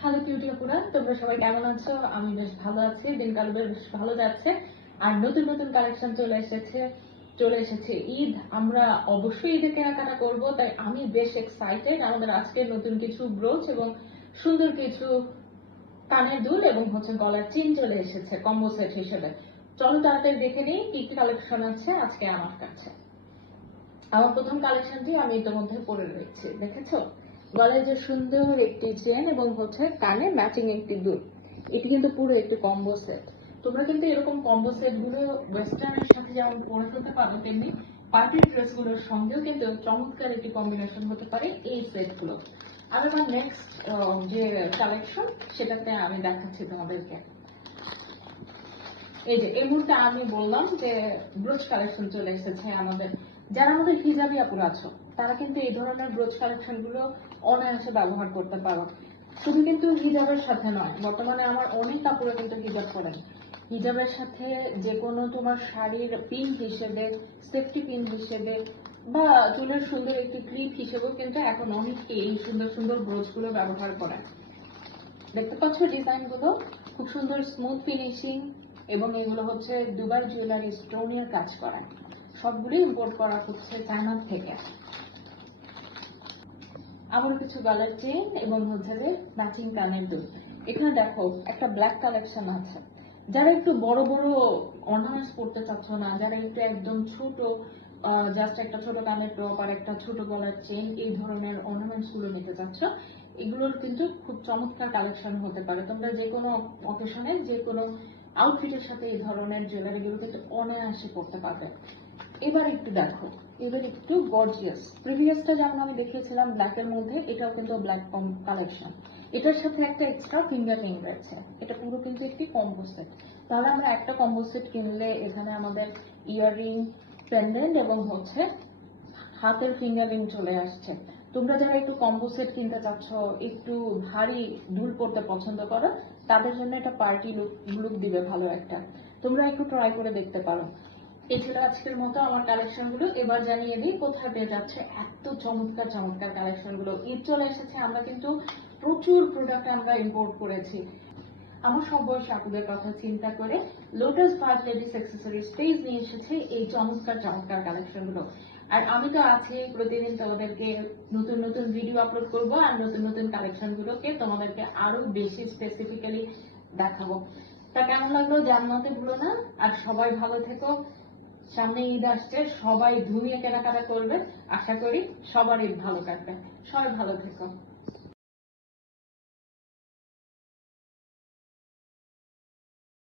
Hello cutie আপুরা, তোমরা সবাই কেমন আছো? আমি বেশ ভালো আছি, দিনকাল বেশ ভালো যাচ্ছে। আর নতুন নতুন কালেকশন চলে এসেছে ঈদ। আমরা অবশ্যই ঈদে কেনাকাটা করব, তাই আমি বেশ এক্সাইটেড। আমাদের আজকে নতুন কিছু ব্রোচ এবং সুন্দর কিছু কানের দুল এবং গলার চেন চলে এসেছে কম্বো সেট হিসেবে। চলো তাড়াতাড়ি দেখে নিই কি কি কালেকশন আছে আজকে আমার কাছে। আমার প্রথম কালেকশনটি আমি ইতিমধ্যে পরে রয়েছে, দেখেছো? গলায় যে সুন্দর একটি চেন এবং কানে ম্যাচিং একটি দুল। এটি কিন্তু পুরো একটি কম্বো সেট। তোমরা কিন্তু এরকম কম্বো সেট গুলো ওয়েস্টার্নের সাথে যেমন পরে ফেলতে পারো, তেমনি পার্টি ড্রেস গুলোর সঙ্গেও কিন্তু চমৎকার একটি কম্বিনেশন হতে পারে এই সেট গুলো। আর আমার নেক্সট যে কালেকশন সেটাতে আমি দেখাচ্ছি তোমাদেরকে। এই মুহূর্তে আমি বললাম যে ব্রোচ কালেকশন চলে এসেছে আমাদের। যারা আমাদের হিজাবি আপুরা আছো, তারা কিন্তু এই ধরনের ব্রোচ কালেকশন গুলো অনায়াসে ব্যবহার করতে পারো। শুধু কিন্তু হিজাবের সাথে নয়, বর্তমানে আমার অনেক আপুরা কিন্তু হিজাব করেন। হিজাবের সাথে যে কোনো তোমার শাড়ির পিন হিসেবে, সেফটি পিন হিসেবে, বা চুলের সুন্দর একটি ক্লিপ হিসেবেও কিন্তু এখন অনেকে এই সুন্দর সুন্দর ব্রোচ গুলো ব্যবহার করেন। দেখতে পাচ্ছ ডিজাইন গুলো খুব সুন্দর স্মুথ ফিনিশিং, এবং এগুলো দুবাই জুয়েলারি স্টোনের কাজ করা। সবগুলি ইম্পোর্ট করা হচ্ছে চায়না থেকে। আবার কিছু গলার চেন এবং যে ম্যাচিং কানের দুল। এখানে দেখো একটা ব্ল্যাক কালেকশন আছে। যারা একটু বড় বড় অর্নামেন্টস পড়তে চাচ্ছ না, যারা একটু একদম ছোট, জাস্ট একটা ছোট কানের টপ আর একটা ছোট গলার চেন, এই ধরনের অর্নামেন্টস গুলো নিতে চাচ্ছ, এগুলোর কিন্তু খুব চমৎকার কালেকশন হতে পারে। তোমরা যে কোনো অকেশনে, যে কোনো আউটফিটের সাথে এই ধরনের জুয়েলারি গুলো কিন্তু অনায়াসে পড়তে পারবে। এবার একটু দেখো, এবার একটু গর্জিয়াস। প্রিভিয়াসটা যেমন আমি দেখিয়েছিলাম ব্ল্যাক এর মধ্যে, এটাও কিন্তু ব্ল্যাক কালেকশন। এটার সাথে একটা এক্সট্রা ফিঙ্গার রিং রয়েছে। এটা পুরো কিন্তু একটি কম্বো সেট। তাহলে আমরা একটা কম্বো সেট কিনলে এখানে আমাদের ইয়াররিং, পেন্ডেন্ট এবং হাতের ফিঙ্গার রিং চলে আসছে। তোমরা যারা একটু কম্বো সেট কিনতে চাচ্ছ, একটু ভারী দুল পড়তে পছন্দ করো, তাদের জন্য এটা পার্টি লুক দিবে ভালো একটা। তোমরা একটু ট্রাই করে দেখতে পারো। এই ছিল আজকের মতো আমার কালেকশন গুলো। এবার জানিয়ে দিই কোথায় পেয়ে যাচ্ছে এত চমৎকার চমৎকার কালেকশন গুলো। ঈদ চলে এসেছে, আমরা কিন্তু প্রচুর প্রোডাক্ট আমরা ইম্পোর্ট করেছি। আমার সব বয়সী আপুদের কথা চিন্তা করে lotus part ladies accessories page নিয়ে এসেছে এই চমৎকার চমৎকার কালেকশন গুলো। আর আমি তো আছি প্রতিদিন তোমাদেরকে নতুন নতুন ভিডিও আপলোড করব, আর নতুন নতুন কালেকশন গুলোকে তোমাদেরকে আরো বেশি স্পেসিফিক্যালি দেখাবো। তা কেমন লাগলো জানাতে ভুলো না। আর সবাই ভালো থেকো। সামনে ঈদ আসছে, সবাই ধুমিয়ে কেনাকাটা করবে। আশা করি সবার ঈদ ভালো কাটবে। সবাই ভালো থেকো।